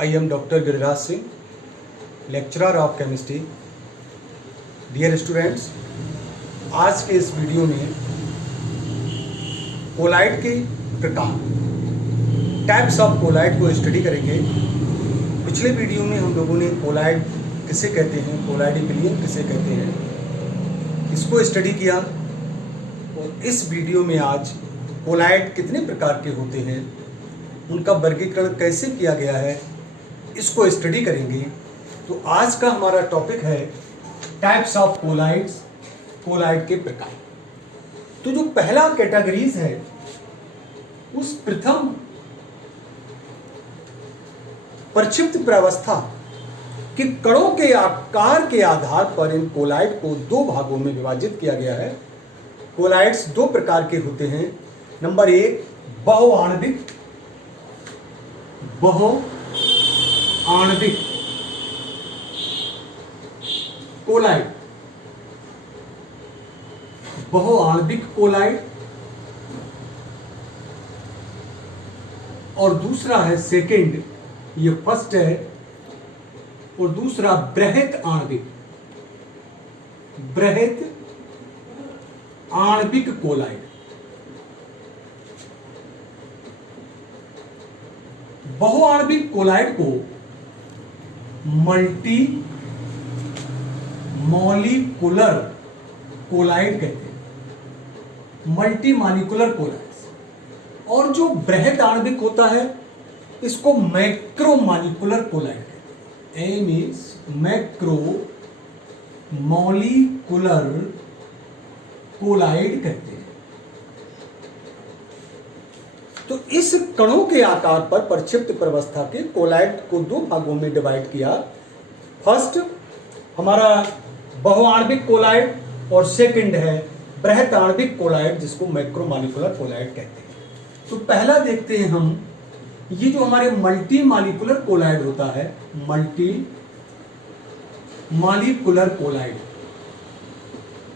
I am Dr. Giriraj Singh, lecturer of chemistry. Dear students, आज के इस video में कोलाइड के प्रकार, टाइप्स ऑफ कोलाइड को स्टडी करेंगे। पिछले वीडियो में हम लोगों ने कोलाइड किसे कहते हैं, कोलाइडी विलियन किसे कहते हैं, इसको स्टडी किया। और इस वीडियो में आज कोलाइड कितने प्रकार के होते हैं, उनका वर्गीकरण कैसे किया गया है, इसको स्टडी करेंगे। तो आज का हमारा टॉपिक है टाइप्स ऑफ कोलाइड्स, कोलाइड के प्रकार। तो जो पहला कैटेगरीज है, उस प्रथम प्रक्षिप्त प्रावस्था के कणों के आकार के आधार पर इन कोलाइड को दो भागों में विभाजित किया गया है। कोलाइड्स दो प्रकार के होते हैं। नंबर एक, बहुआण्विक कोलाइड, बहुआण्विक कोलाइड, और दूसरा है सेकंड, ये फर्स्ट है, और दूसरा बृहत आणविक कोलाइड। बहुआण्विक कोलाइड को मल्टी मॉलिक्यूलर कोलाइड कहते हैं, मल्टी मॉलिक्यूलर कोलाइड। और जो बृहत आणविक होता है, इसको मैक्रो मॉलिक्यूलर कोलाइड कहते हैं। M is macromolecular colloid कहते हैं। तो इस कणों के आकार पर प्रक्षिप्त प्रावस्था के कोलाइड को दो भागों में डिवाइड किया। फर्स्ट हमारा बहुआण्विक कोलाइड, और सेकंड है बृहत आणविक कोलाइड, जिसको मैक्रोमॉलिक्यूलर कोलाइड कहते हैं। तो पहला देखते हैं हम, ये जो हमारे मल्टी मॉलिक्यूलर कोलाइड होता है, मल्टी मॉलिक्यूलर कोलाइड,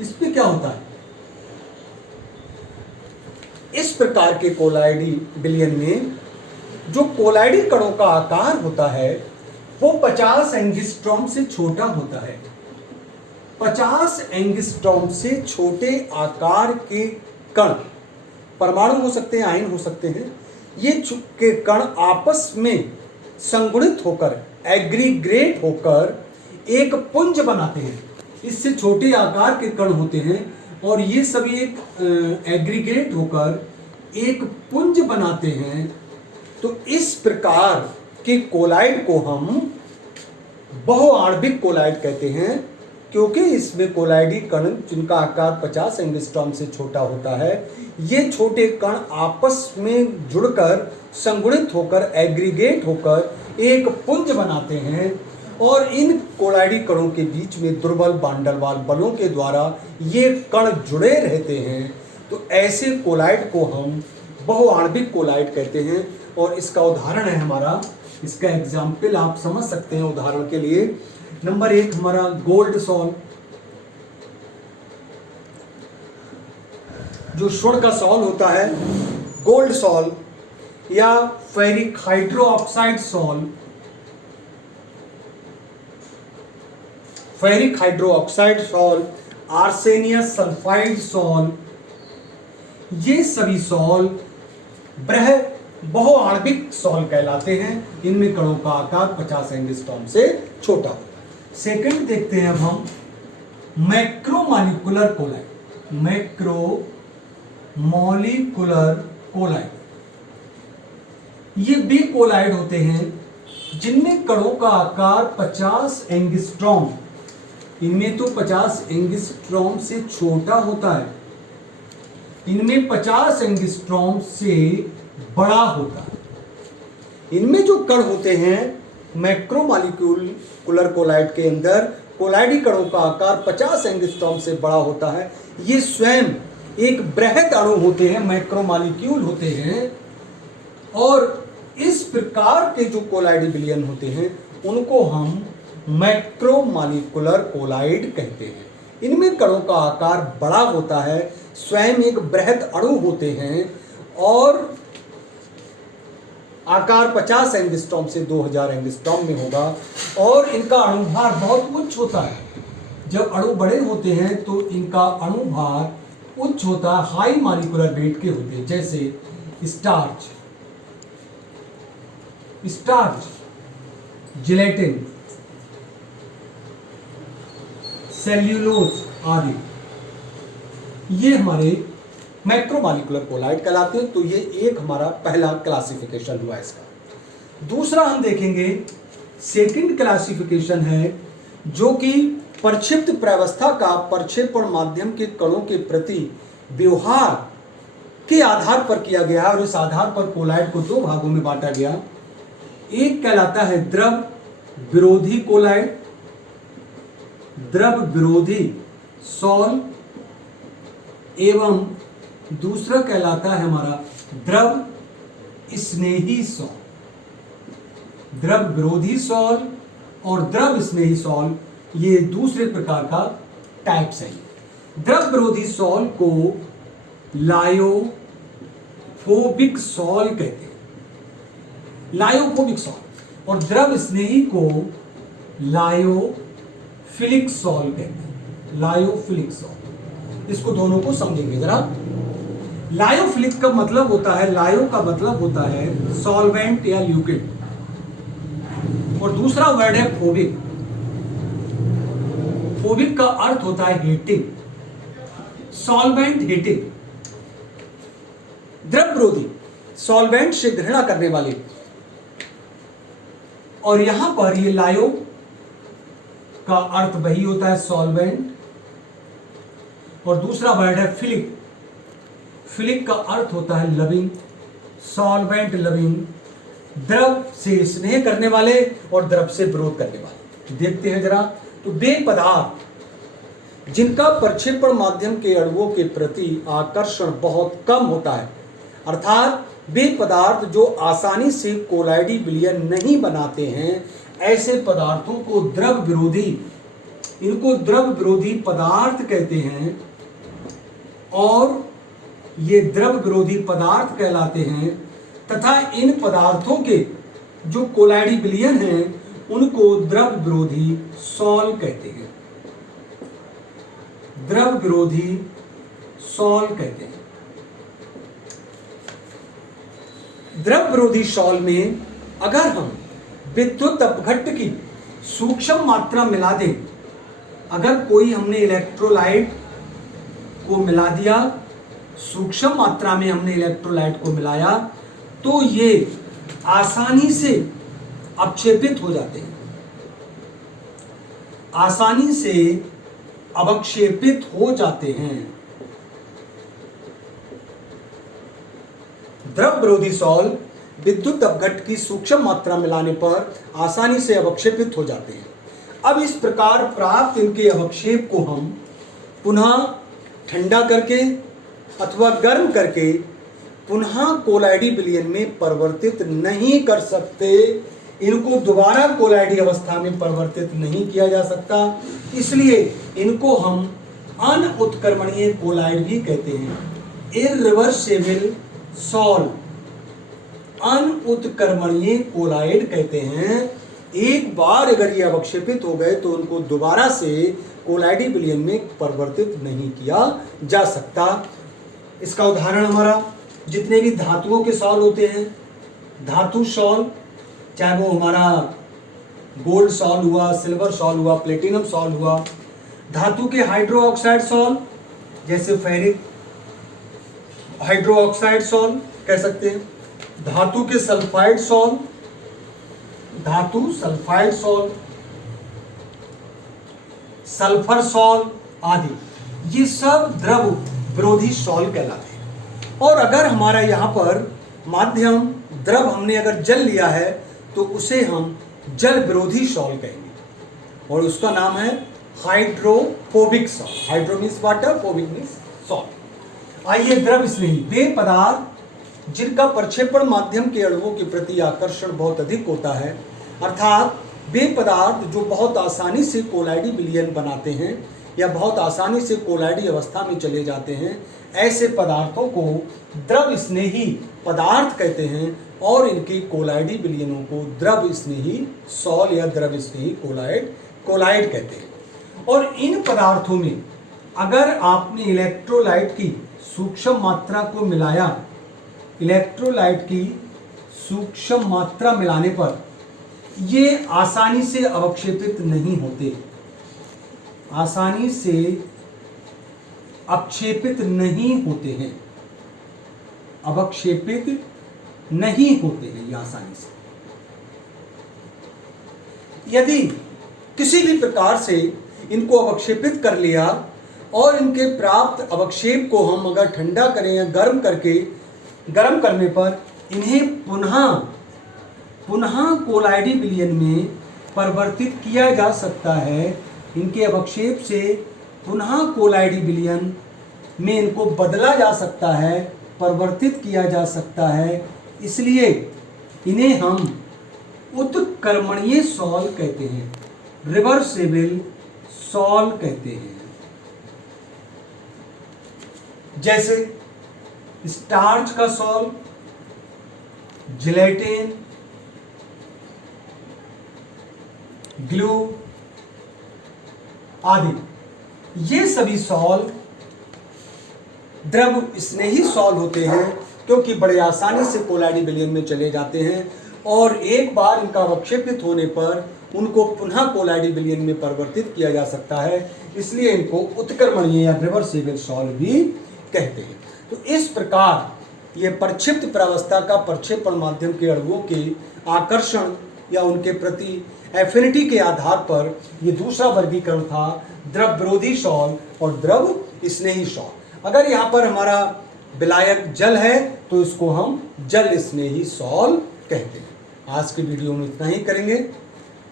इसमें क्या होता है? इस प्रकार के कोलाइडी विलियन में जो कोलाइडी कणों का आकार होता है वो 50 एंगस्ट्रॉम से छोटा होता है। 50 एंगस्ट्रॉम से छोटे आकार के कण, परमाणु हो सकते हैं, आयन हो सकते हैं, ये के कण आपस में संगुणित होकर, एग्रीगेट होकर एक पुंज बनाते हैं। इससे छोटे आकार के कण होते हैं और ये सभी एक एग्रीगेट होकर एक पुंज बनाते हैं। तो इस प्रकार के कोलाइड को हम बहुआण्विक कोलाइड कहते हैं, क्योंकि इसमें कोलाइडी कण जिनका आकार 50 एंगस्ट्रॉम से छोटा होता है, ये छोटे कण आपस में जुड़कर, संगुणित होकर, एग्रीगेट होकर एक पुंज बनाते हैं। और इन कोलाइडी कणों के बीच में दुर्बल वांडरवाल बलों के द्वारा ये कण जुड़े रहते हैं। तो ऐसे कोलाइड को हम बहुआण्विक कोलाइड कहते हैं। और इसका उदाहरण है हमारा, इसका एग्जाम्पल आप समझ सकते हैं उदाहरण के लिए। नंबर एक हमारा गोल्ड सॉल्ट, जो स्वर्ण का सॉल्ट होता है, गोल्ड सॉल्ट, या ferric hydroxide salt, ferric hydroxide salt, arsenious sulphide salt, ये सभी सॉल्ट बहुआण्विक सॉल्ट कहलाते हैं। इनमें कणों का आकार 50 एंगस्ट्रॉम से छोटा होता है। सेकंड देखते हैं अब हम मैक्रोमॉलिक्यूलर कोलाइड, मैक्रोमॉलिक्यूलर कोलाइड। ये वे कोलाइड होते हैं जिनमें कणों का आकार 50 एंगस्ट्रॉम, इनमें तो 50 एंगस्ट्रॉम से छोटा होता है, इनमें 50 एंगस्ट्रॉम से बड़ा होता है। इनमें जो कण होते हैं मैक्रोमॉलिक्यूलर कोलाइड के अंदर, कोलाइडी कणों का आकार 50 एंगस्ट्रॉम से बड़ा होता है। ये स्वयं एक बृहत अणु होते हैं, मैक्रोमॉलिक्यूल होते हैं। और इस प्रकार के जो कोलाइडी विलियन होते हैं उनको हम मैक्रोमॉलिक्यूलर कोलाइड कहते हैं। इनमें कणों का आकार बड़ा होता है, स्वयं एक बृहत अणु होते हैं और आकार 50 एंगस्ट्रॉम से 2000 एंगस्ट्रॉम में होगा और इनका अणुभार बहुत उच्च होता है। जब अणु बड़े होते हैं तो इनका अणुभार उच्च होता है, हाई मॉलिक्यूलर वेट के होते हैं, जैसे स्टार्च, जिलेटिन, सेल्यूलोज आदि, ये हमारे मैक्रोमॉलिक्यूलर कोलाइड कहलाते हैं। तो ये एक हमारा पहला क्लासिफिकेशन हुआ इसका। दूसरा हम देखेंगे, सेकंड क्लासिफिकेशन है जो कि प्रक्षिप्त प्रावस्था का प्रक्षेपण माध्यम के कणों के प्रति व्यवहार के आधार पर किया गया और इस आधार पर कोलाइड को दो भागों में बांटा गया। एक कहलाता है द्रव विरोधी कोलाइड, द्रव विरोधी सॉल, एवं दूसरा कहलाता है हमारा द्रव स्नेही सॉल। द्रव विरोधी सॉल और द्रव स्नेही सॉल ये दूसरे प्रकार का टाइप्स है। द्रव विरोधी सॉल को लायोफोबिक सॉल कहते हैं, लायोफोबिक सॉल, और द्रव स्नेही को लायोफिलिक सॉल कहते हैं, लायोफिलिक सॉल। इसको दोनों को समझेंगे जरा। लायोफिलिक का मतलब होता है, लायो का मतलब होता है सॉल्वेंट या लिक्विड, और दूसरा वर्ड है फोबिक। फोबिक का अर्थ होता है हीटिंग, सॉल्वेंट हीटिंग। द्रव विरोधी, सॉल्वेंट से घृणा करने वाले, और यहां पर ये लायो का अर्थ वही होता है सॉल्वेंट, और दूसरा वर्ड है फिलिक। फिलिक का अर्थ होता है लविंग, सॉल्वेंट लविंग, द्रव से स्नेह करने वाले और द्रव से विरोध करने वाले। देखते हैं जरा। तो वे पदार्थ जिनका प्रक्षेपण माध्यम के अणुओं के प्रति आकर्षण बहुत कम होता है, अर्थात वे पदार्थ जो आसानी से कोलाइडी विलयन नहीं बनाते हैं, ऐसे पदार्थों को द्रव विरोधी, इनको द्रव विरोधी पदार्थ कहते हैं, और ये द्रव विरोधी पदार्थ कहलाते हैं। तथा इन पदार्थों के जो कोलाइडी विलयन हैं उनको द्रव विरोधी सॉल कहते हैं, द्रव विरोधी सॉल कहते हैं। द्रव विरोधी सॉल में अगर हम विद्युत अपघट्ट की सूक्ष्म मात्रा मिला दें, अगर कोई हमने इलेक्ट्रोलाइट को मिला दिया, सूक्ष्म मात्रा में हमने इलेक्ट्रोलाइट को मिलाया, तो ये आसानी से अवक्षेपित हो जाते हैं, आसानी से अवक्षेपित हो जाते हैं। द्रव विरोधी सॉल विद्युत अपघट्ट की सूक्ष्म मात्रा मिलाने पर आसानी से अवक्षेपित हो जाते हैं। अब इस प्रकार प्राप्त इनके अवक्षेप को हम पुनः ठंडा करके अथवा गर्म करके पुनः कोलाइडी विलयन में परिवर्तित नहीं कर सकते। इनको दोबारा कोलाइडी अवस्था में परिवर्तित नहीं किया जा सकता, इसलिए इनको हम अनउत्क्रमणीय कोलाइड भी कहते हैं, इररिवर्सिबल सॉल, अनउत्क्रमणीय कोलाइड कहते हैं। एक बार अगर ये अवक्षेपित हो गए तो उनको दोबारा से कोलाइडी विलयन में परिवर्तित नहीं किया जा सकता। इसका उदाहरण हमारा जितने भी धातुओं के सॉल होते हैं, धातु सॉल, चाहे वो हमारा गोल्ड सॉल हुआ, सिल्वर सॉल हुआ, प्लेटिनम सॉल हुआ, धातु के हाइड्रो ऑक्साइड सॉल जैसे फेरिक हाइड्रो ऑक्साइड सॉल कह सकते हैं, धातु के सल्फाइड सॉल, धातु सल्फाइड सॉल, सल्फर सॉल आदि, ये सब द्रव विरोधी सॉल कहलाते हैं। और अगर हमारा यहाँ पर माध्यम द्रव हमने अगर जल लिया है तो उसे हम जल विरोधी सॉल कहेंगे और उसका नाम है hydrophobic sol. Hydro means water, phobic means salt. आइए द्रव स्नेही, वे पदार्थ जिनका प्रक्षेपण माध्यम के अणुओं के प्रति आकर्षण बहुत अधिक होता है, अर्थात वे पदार्थ जो बहुत आसानी से कोलाइडी विलयन बनाते हैं या बहुत आसानी से कोलाइडी अवस्था में चले जाते हैं, ऐसे पदार्थों को द्रव स्नेही पदार्थ कहते हैं। और इनके कोलाइडी विलयनों को द्रव स्नेही सॉल या द्रव स्नेही कोलाइड कहते हैं। और इन पदार्थों में अगर आपने इलेक्ट्रोलाइट की सूक्ष्म मात्रा को मिलाया, इलेक्ट्रोलाइट की सूक्ष्म मात्रा मिलाने पर ये आसानी से अवक्षेपित नहीं होते, आसानी से अवक्षेपित नहीं होते हैं, अवक्षेपित नहीं होते हैं ये आसानी से। यदि किसी भी प्रकार से इनको अवक्षेपित कर लिया और इनके प्राप्त अवक्षेप को हम अगर ठंडा करें या गर्म करने पर इन्हें पुनः कोलाइडी विलयन में परिवर्तित किया जा सकता है। इनके अवक्षेप से पुनः कोलाइडी विलयन में इनको बदला जा सकता है, परिवर्तित किया जा सकता है। इसलिए इन्हें हम उत्क्रमणीय सॉल कहते हैं, रिवर्सिबल सॉल कहते हैं। जैसे स्टार्च का सॉल, जिलेटिन, ग्लू आदि, ये सभी सॉल द्रव स्नेही सॉल होते हैं क्योंकि बड़े आसानी से कोलाइडी विलयन में चले जाते हैं और एक बार इनका अवक्षेपित होने पर उनको पुनः कोलाइडी विलयन में परिवर्तित किया जा सकता है। इसलिए इनको उत्क्रमणीय या रिवर्सिबल सॉल भी कहते हैं। तो इस प्रकार ये प्रक्षिप्त प्रावस्था का प्रक्षेपण माध्यम के अणुओं के आकर्षण या उनके प्रति एफिनिटी के आधार पर ये दूसरा वर्गीकरण था, द्रव विरोधी सॉल और द्रव स्नेही सॉल। अगर यहाँ पर हमारा विलायक जल है तो इसको हम जल स्नेही सॉल कहते हैं। आज की वीडियो में इतना ही करेंगे,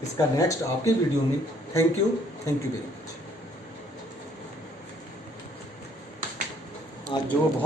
इसका नेक्स्ट आपके वीडियो में। Thank you very much. आज जो बहुत